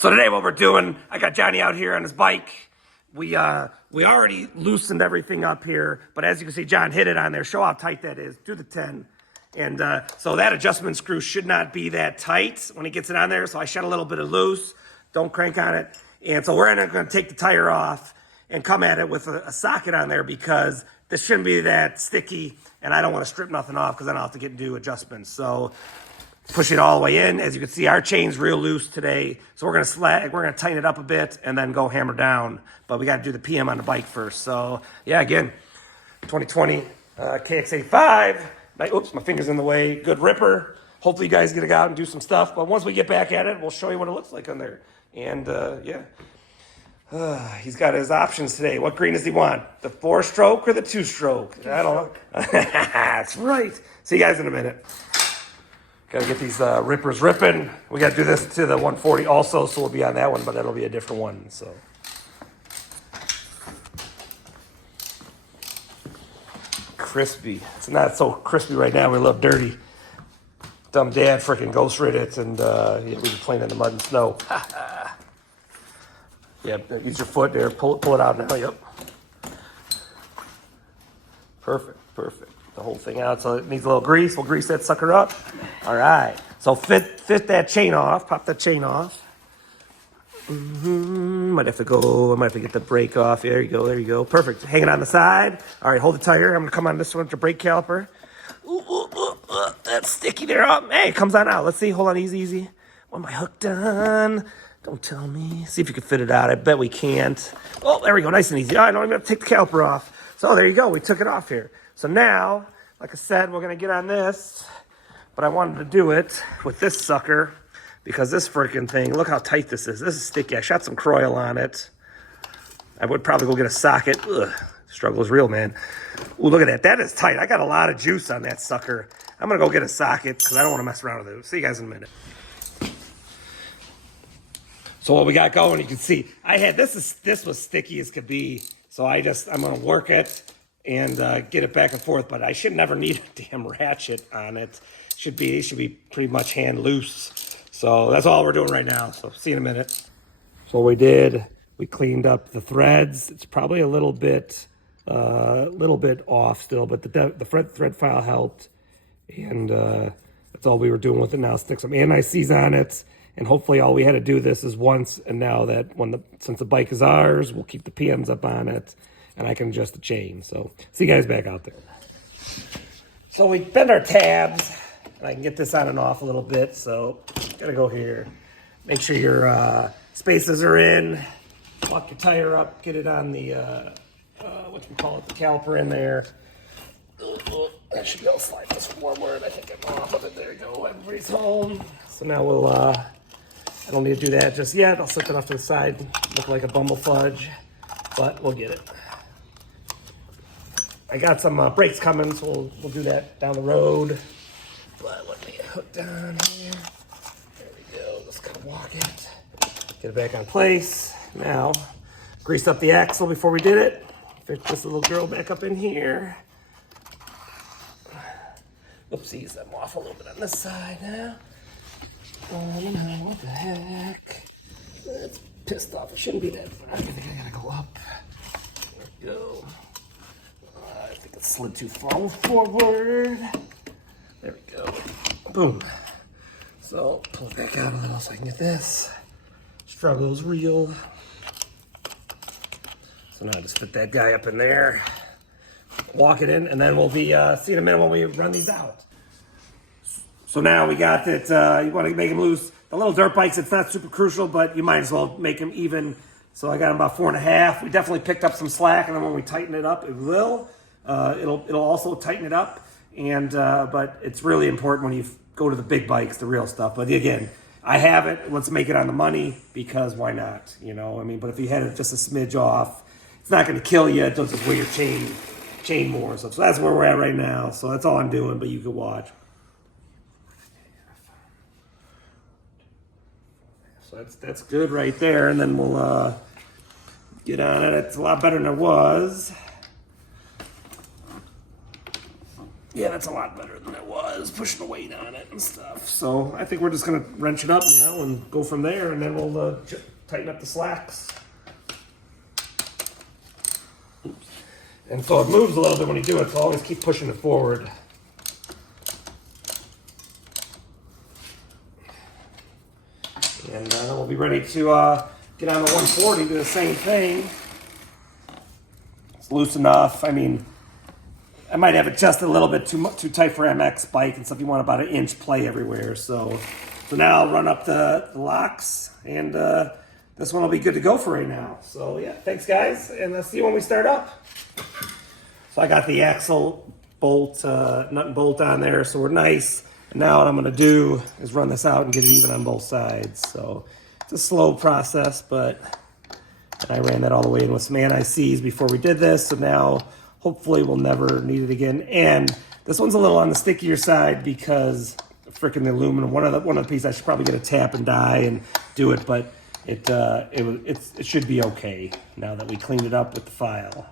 So today what we're doing, I got Johnny out here on his bike. We already loosened everything up here, but as you can see, John hit it on there. Show how tight that is. Do the 10. And so that adjustment screw should not be that tight when he gets it on there. So I shed a little bit of loose. Don't crank on it. And so we're going to take the tire off and come at it with a socket on there because this shouldn't be that sticky. And I don't want to strip nothing off because then I'll have to get new adjustments. So push it all the way in. As you can see, our chain's real loose today. So we're gonna tighten it up a bit and then go hammer down. But we gotta do the PM on the bike first. So yeah, again, 2020 KX85. Oops, my finger's in the way. Good ripper. Hopefully you guys get it out and do some stuff. But once we get back at it, we'll show you what it looks like on there. And yeah. He's got his options today. What green does he want? The 4-stroke or the 2-stroke? I don't know. That's right. See you guys in a minute. Got to get these rippers ripping. We got to do this to the 140 also, so we'll be on that one, but that'll be a different one. So, crispy. It's not so crispy right now. We're a little dirty. Dumb dad freaking ghost rid it, and yeah, we were playing in the mud and snow. Yep, use your foot there. Pull it out now. Yep. Perfect. The whole thing out, so it needs a little grease. We'll grease that sucker up. All right, so fit that chain off. Pop that chain off. Might have to get the brake off. There you go. Perfect. Hang it on the side. All right, hold the tire. I'm gonna come on this one with the brake caliper. Ooh, that's sticky there. Oh, hey, it comes on out. Let's see. Hold on, easy. What am I hooked on? Don't tell me. See if you can fit it out. I bet we can't. Oh, there we go. Nice and easy. All right, I don't even have to take the caliper off. So there you go. We took it off here. So now, like I said, we're going to get on this, but I wanted to do it with this sucker because this freaking thing, look how tight this is. This is sticky. I shot some Croil on it. I would probably go get a socket. Ugh, struggle is real, man. Ooh, look at that. That is tight. I got a lot of juice on that sucker. I'm going to go get a socket because I don't want to mess around with it. See you guys in a minute. So what we got going, you can see, this was sticky as could be. So I'm going to work it and get it back and forth, but I should never need a damn ratchet on it. It should be pretty much hand loose. So that's all we're doing right now. So see you in a minute. So what we did, we cleaned up the threads. It's probably a little bit off still, but the thread file helped. And that's all we were doing with it now. Stick some anti-seize on it. And hopefully all we had to do this is once, and now that since the bike is ours, we'll keep the PMs up on it, and I can adjust the chain. So see you guys back out there. So we bend our tabs, and I can get this on and off a little bit. So gotta go here. Make sure your spaces are in. Lock your tire up. Get it on the the caliper in there. That should go. Slide this forward. I think I'm off of it. There you go. Everybody's home. So now we'll. I don't need to do that just yet. I'll slip it off to the side. Look like a bumble fudge, but we'll get it. I got some brakes coming, so we'll do that down the road. But let me get hooked on here. There we go. Just kind of walk it. Get it back on place. Now, grease up the axle before we did it. Fit this little girl back up in here. Oopsies, I'm off a little bit on this side now. What the heck? It's pissed off. It shouldn't be that far. I think I gotta go up. There we go. I think it slid too far forward. There we go. Boom. So pull it back out a little so I can get this. Struggle's real. So now just fit that guy up in there. Walk it in, and then we'll be see in a minute when we run these out. So now we got it, you want to make them loose. The little dirt bikes, it's not super crucial, but you might as well make them even. So I got them about 4.5. We definitely picked up some slack, and then when we tighten it up, it will. It'll also tighten it up, and but it's really important when you go to the big bikes, the real stuff. But again, I have it. Let's make it on the money because why not? You know, I mean, but if you had it just a smidge off, it's not going to kill you. It'll just wear your chain more. So that's where we're at right now. So that's all I'm doing, but you can watch. So that's good right there, and then we'll get on it. It's a lot better than it was. Yeah, that's a lot better than it was, pushing the weight on it and stuff. So I think we're just gonna wrench it up now and go from there, and then we'll tighten up the slacks. Oops. And so it moves a little bit when you do it, so always keep pushing it forward. And then we'll be ready to get on the 140, do the same thing. It's loose enough. I mean, I might have it just a little bit too tight for MX bike and stuff. You want about 1 inch play everywhere. So now I'll run up the locks, and this one will be good to go for right now. So yeah, thanks guys, and I'll see you when we start up. So I got the axle bolt, nut and bolt on there, so we're nice. And now what I'm gonna do is run this out and get it even on both sides. So it's a slow process, but I ran that all the way in with some anti-seize before we did this. So now hopefully we'll never need it again. And this one's a little on the stickier side because freaking the aluminum. One of the pieces I should probably get a tap and die and do it, but it should be okay now that we cleaned it up with the file.